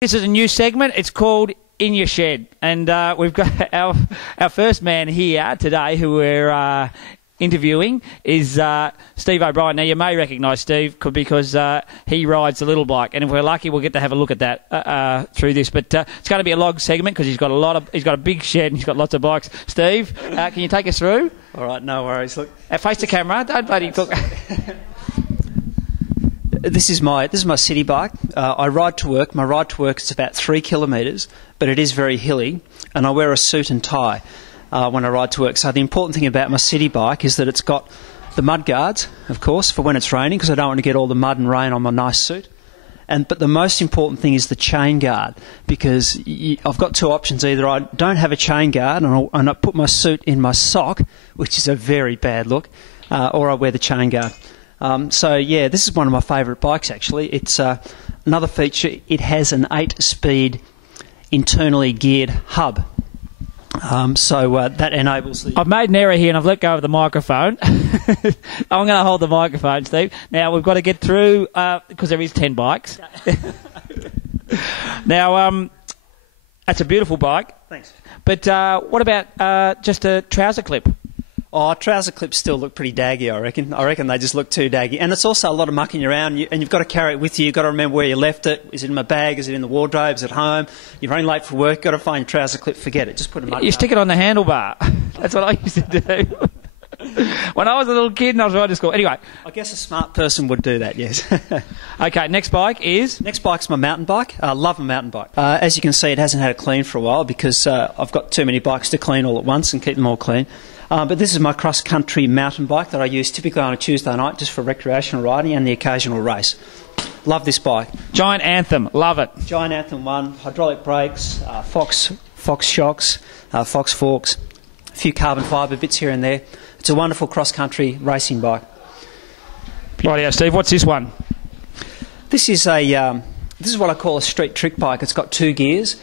This is a new segment. It's called In Your Shed. And we've got our first man here today who we're interviewing is Steve O'Brien. Now, you may recognise Steve because he rides a little bike. And if we're lucky, we'll get to have a look at that through this. But it's going to be a log segment because he's got a big shed and he's got lots of bikes. Steve, can you take us through? All right, no worries. Look, face the camera. Don't bloody talk. This is my city bike. I ride to work. My ride to work is about 3 kilometres, but it is very hilly, and I wear a suit and tie when I ride to work. So the important thing about my city bike is that it's got the mud guards, of course, for when it's raining, because I don't want to get all the mud and rain on my nice suit. But the most important thing is the chain guard, because I've got two options. Either I don't have a chain guard and I put my suit in my sock, which is a very bad look, or I wear the chain guard. So yeah, this is one of my favourite bikes actually. It's another feature, it has an 8-speed internally geared hub. So that enables the... I've made an error here and I've let go of the microphone. I'm going to hold the microphone, Steve. Now we've got to get through, because there is 10 bikes. Now, that's a beautiful bike. Thanks. But what about just a trouser clip? Oh, trouser clips still look pretty daggy, I reckon. I reckon they just look too daggy. And it's also a lot of mucking around, and you've got to carry it with you. You've got to remember where you left it. Is it in my bag? Is it in the wardrobe? Is it at home? You're running late for work. You've got to find your trouser clip. Forget it. Just put them up. You stick it on the handlebar. That's what I used to do. When I was a little kid and I was riding to school. Anyway. I guess a smart person would do that, yes. Okay, next bike is? Next bike's my mountain bike. I love a mountain bike. As you can see, it hasn't had a clean for a while because I've got too many bikes to clean all at once and keep them all clean. But this is my cross-country mountain bike that I use typically on a Tuesday night just for recreational riding and the occasional race. Love this bike. Giant Anthem, love it. Giant Anthem 1, hydraulic brakes, Fox shocks, Fox forks, a few carbon fibre bits here and there. It's a wonderful cross-country racing bike. Rightio, Steve, what's this one? This is what I call a street trick bike. It's got 2 gears.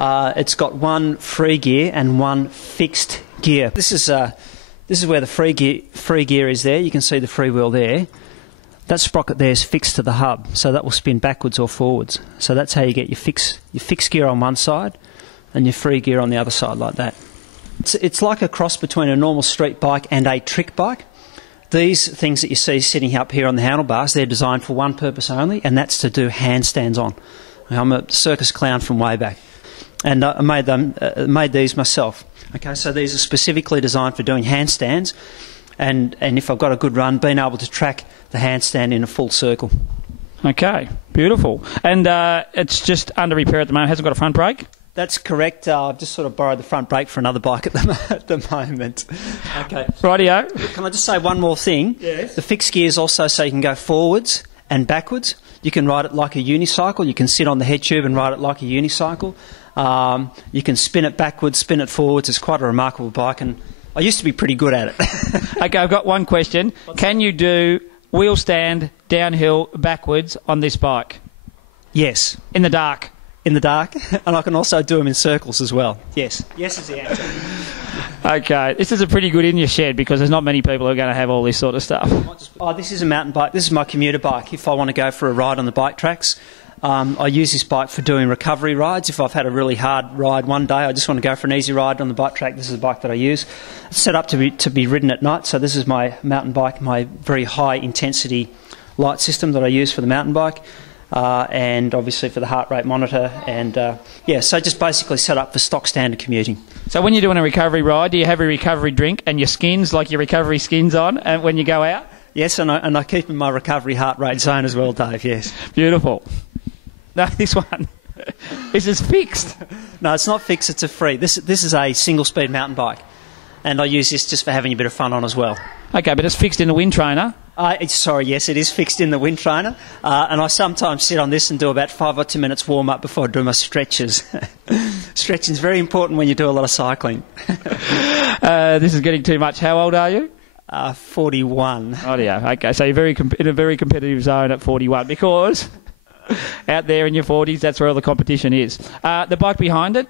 It's got 1 free gear and 1 fixed gear. This is where the free gear is there. You can see the freewheel there. That sprocket there is fixed to the hub, so that will spin backwards or forwards. So that's how you get your fixed gear on one side and your free gear on the other side like that. It's like a cross between a normal street bike and a trick bike. These things that you see sitting up here on the handlebars, they're designed for one purpose only, and that's to do handstands on. I'm a circus clown from way back, and I made these myself. Okay, so these are specifically designed for doing handstands, and if I've got a good run, being able to track the handstand in a full circle. Okay, beautiful. And it's just under repair at the moment. Hasn't got a front brake? That's correct. I've just sort of borrowed the front brake for another bike at the moment. Okay. Rightio. Can I just say one more thing? Yes. The fixed gears also so you can go forwards and backwards. You can ride it like a unicycle. You can sit on the head tube and ride it like a unicycle. You can spin it backwards, spin it forwards. It's quite a remarkable bike, and I used to be pretty good at it. Okay, I've got one question. Can you do wheel stand downhill backwards on this bike? Yes. In the dark? In the dark, and I can also do them in circles as well. Yes. Yes is the answer. Okay, this is a pretty good in your shed because there's not many people who are going to have all this sort of stuff. Oh, this is a mountain bike. This is my commuter bike. If I want to go for a ride on the bike tracks, I use this bike for doing recovery rides. If I've had a really hard ride one day, I just want to go for an easy ride on the bike track. This is the bike that I use. It's set up to be ridden at night, so this is my mountain bike, my very high intensity light system that I use for the mountain bike. And obviously for the heart rate monitor, and yeah, so just basically set up for stock standard commuting. So when you're doing a recovery ride, do you have a recovery drink and your skins, like your recovery skins on, and when you go out? Yes, and I keep in my recovery heart rate zone as well, Dave, yes. Beautiful. No, this one, this is fixed. No, it's not fixed, it's a free. This is a single speed mountain bike, and I use this just for having a bit of fun on as well. Okay, but it's fixed in the wind trainer. Sorry, yes, it is fixed in the wind trainer, and I sometimes sit on this and do about 5 or 10 minutes warm up before I do my stretches. Stretching is very important when you do a lot of cycling. This is getting too much. How old are you? 41. Oh yeah, okay, so you're in a very competitive zone at 41 because out there in your 40s, that's where all the competition is. The bike behind it?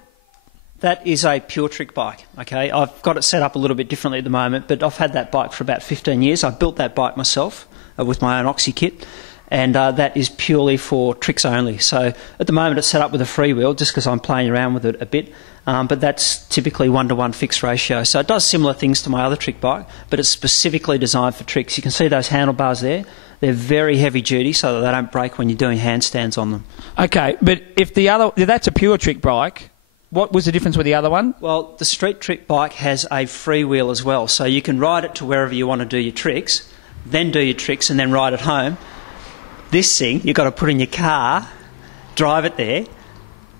That is a pure trick bike, okay? I've got it set up a little bit differently at the moment, but I've had that bike for about 15 years. I built that bike myself with my own oxy kit, and that is purely for tricks only. So at the moment it's set up with a freewheel just because I'm playing around with it a bit, but that's typically 1-to-1 fixed ratio. So it does similar things to my other trick bike, but it's specifically designed for tricks. You can see those handlebars there. They're very heavy duty so that they don't break when you're doing handstands on them. Okay, but if that's a pure trick bike, what was the difference with the other one? Well, the street trick bike has a freewheel as well, so you can ride it to wherever you want to do your tricks, then do your tricks and then ride it home. This thing, you've got to put in your car, drive it there,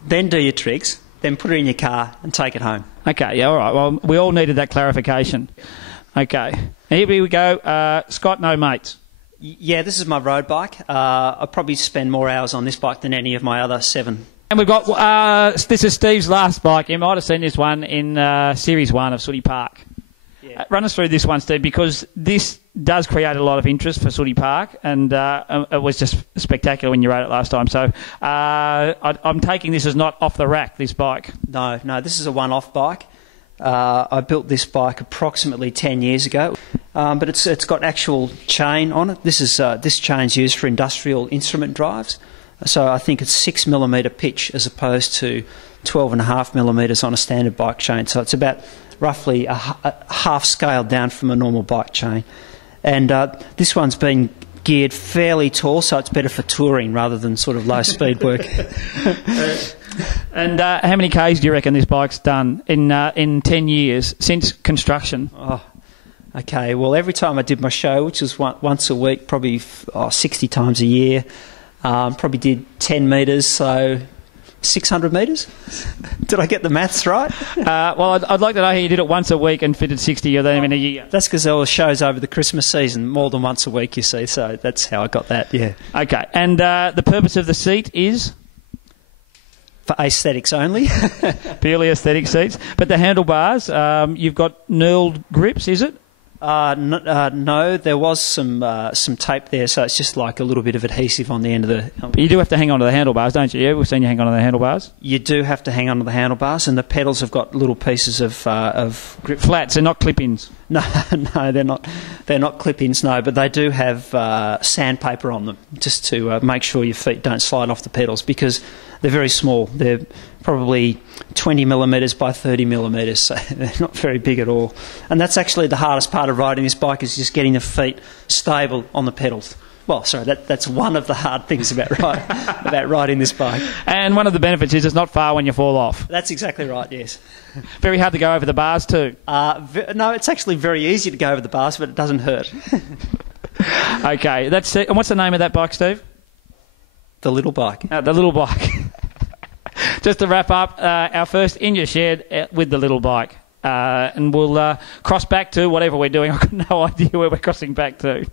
then do your tricks, then put it in your car and take it home. Okay, yeah, all right. Well, we all needed that clarification. Okay, here we go. Scott, no mates. Yeah, this is my road bike. I probably spend more hours on this bike than any of my other 7. And we've got, this is Steve's last bike. You might have seen this one in Series 1 of Sooty Park. Yeah. Run us through this one, Steve, because this does create a lot of interest for Sooty Park, and it was just spectacular when you rode it last time. So I'm taking this as not off the rack, this bike. No, this is a one-off bike. I built this bike approximately 10 years ago, but it's got actual chain on it. This chain's used for industrial instrument drives. So I think it's 6mm pitch as opposed to 12.5mm on a standard bike chain. So it's about roughly a half scale down from a normal bike chain. And this one's been geared fairly tall, so it's better for touring rather than sort of low speed work. And how many Ks do you reckon this bike's done in 10 years since construction? Oh, okay. Well, every time I did my show, which was once a week, probably 60 times a year, probably did 10 metres, so 600 metres. Did I get the maths right? Well, I'd like to know how you did it once a week and fitted 60 of them in a year. That's because there were shows over the Christmas season, more than once a week, you see, so that's how I got that, yeah. Okay, and the purpose of the seat is? For aesthetics only. Purely aesthetic seats. But the handlebars, you've got knurled grips, is it? No, there was some tape there, so it's just like a little bit of adhesive on the end of the... But you do have to hang on to the handlebars, don't you? Yeah, we've seen you hang on to the handlebars. You do have to hang on to the handlebars, and the pedals have got little pieces of grip. Flats, they're not clip-ins. No, they're not. They're not clip-ins, no, but they do have sandpaper on them, just to make sure your feet don't slide off the pedals, because they're very small. They're probably 20mm by 30mm, so they're not very big at all. And that's actually the hardest part of riding this bike, is just getting the feet stable on the pedals. Well, sorry, that's one of the hard things about riding this bike. And one of the benefits is it's not far when you fall off. That's exactly right, yes. Very hard to go over the bars too. No, it's actually very easy to go over the bars, but it doesn't hurt. Okay, that's it. And what's the name of that bike, Steve? The little bike. The little bike. Just to wrap up, our first In Your Shed with the little bike. And we'll cross back to whatever we're doing. I've got no idea where we're crossing back to.